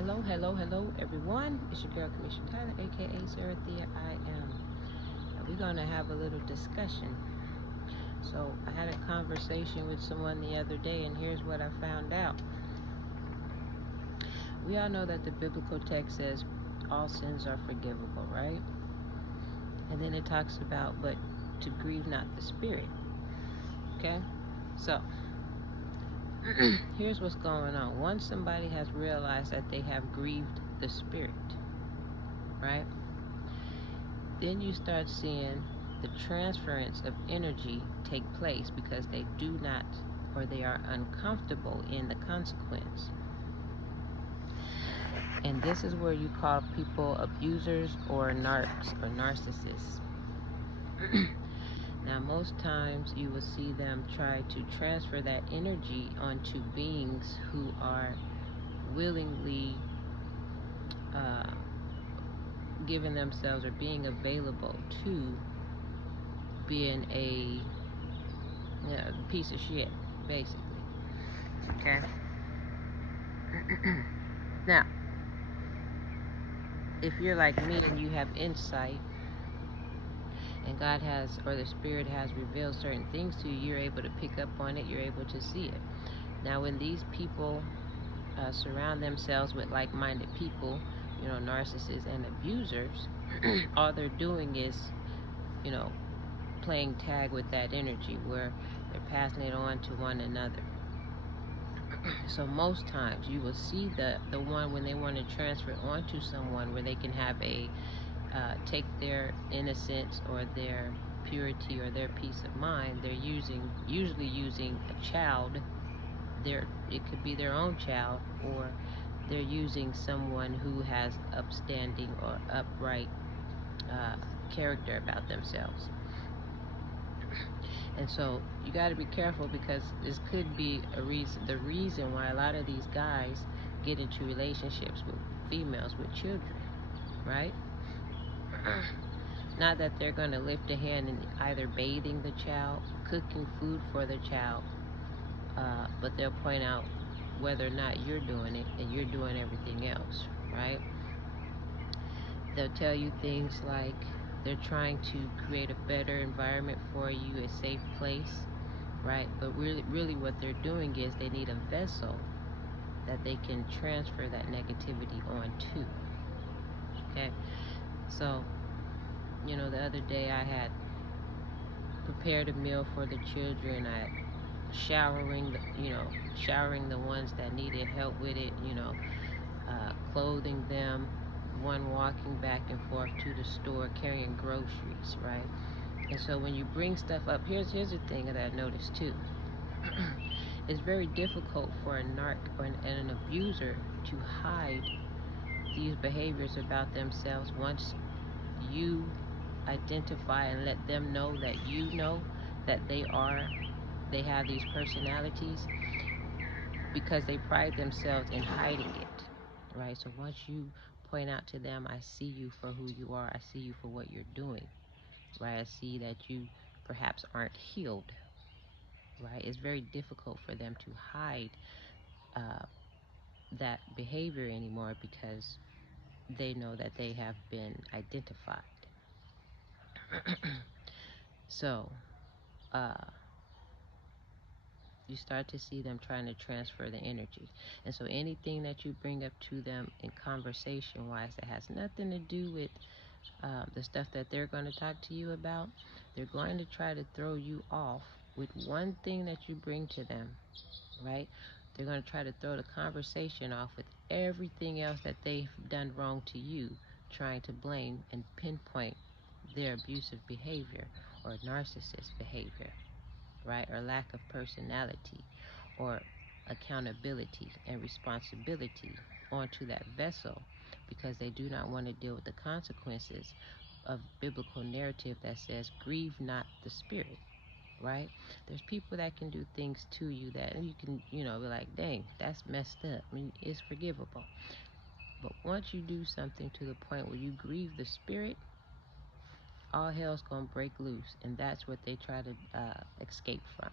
Hello, everyone. It's your girl, Commission Tyler, aka Sarah Thea. I am. And we're going to have a little discussion. So, I had a conversation with someone the other day, and here's what I found out. We all know that the biblical text says all sins are forgivable, right? And then it talks about, but to grieve not the Spirit. Okay? So, here's what's going on. Once somebody has realized that they have grieved the Spirit, right? Then you start seeing the transference of energy take place because they do not or they are uncomfortable in the consequence. And this is where you call people abusers or narcs or narcissists. Now, most times you will see them try to transfer that energy onto beings who are willingly uh, giving themselves or being available to being a piece of shit, basically. Okay? Now, if you're like me and you have insight and God has or the Spirit has revealed certain things to you, you're able to pick up on it, you're able to see it. Now, when these people surround themselves with like minded people, narcissists and abusers, all they're doing is, you know, playing tag with that energy where they're passing it on to one another. So most times you will see the one when they want to transfer it onto someone where they can have a take their innocence or their purity or their peace of mind. They're usually using a child. It could be their own child, or they're using someone who has upstanding or upright uh, character about themselves. And so you got to be careful because this could be the reason why a lot of these guys get into relationships with females with children, right? Not that they're going to lift a hand in either bathing the child, cooking food for the child, but they'll point out whether or not you're doing it and you're doing everything else, right? They'll tell you things like they're trying to create a better environment for you, a safe place, right? But really what they're doing is they need a vessel that they can transfer that negativity onto. Okay? So, the other day I had prepared a meal for the children. I had showering the ones that needed help with it, clothing them, one walking back and forth to the store carrying groceries, right? And so when you bring stuff up, here's the thing that I noticed too. It's very difficult for a narc or an abuser to hide these behaviors about themselves once you identify and let them know that that they have these personalities, because they pride themselves in hiding it, right? So once you point out to them, I see you for who you are, I see you for what you're doing, right? I see that you perhaps aren't healed, right? It's very difficult for them to hide uh, that behavior anymore because they know that they have been identified. So, uh, you start to see them trying to transfer the energy. And so anything that you bring up to them in conversation wise that has nothing to do with the stuff that they're going to talk to you about, they're going to try to throw you off with one thing that you bring to them, right? They're going to try to throw the conversation off with everything else that they've done wrong to you, trying to blame and pinpoint their abusive behavior or narcissist behavior, right? Or lack of personality or accountability and responsibility onto that vessel because they do not want to deal with the consequences of biblical narrative that says, grieve not the Spirit, right? There's people that can do things to you that you can, be like, dang, that's messed up. I mean, it's forgivable. But once you do something to the point where you grieve the Spirit, all hell's gonna break loose, and that's what they try to escape from.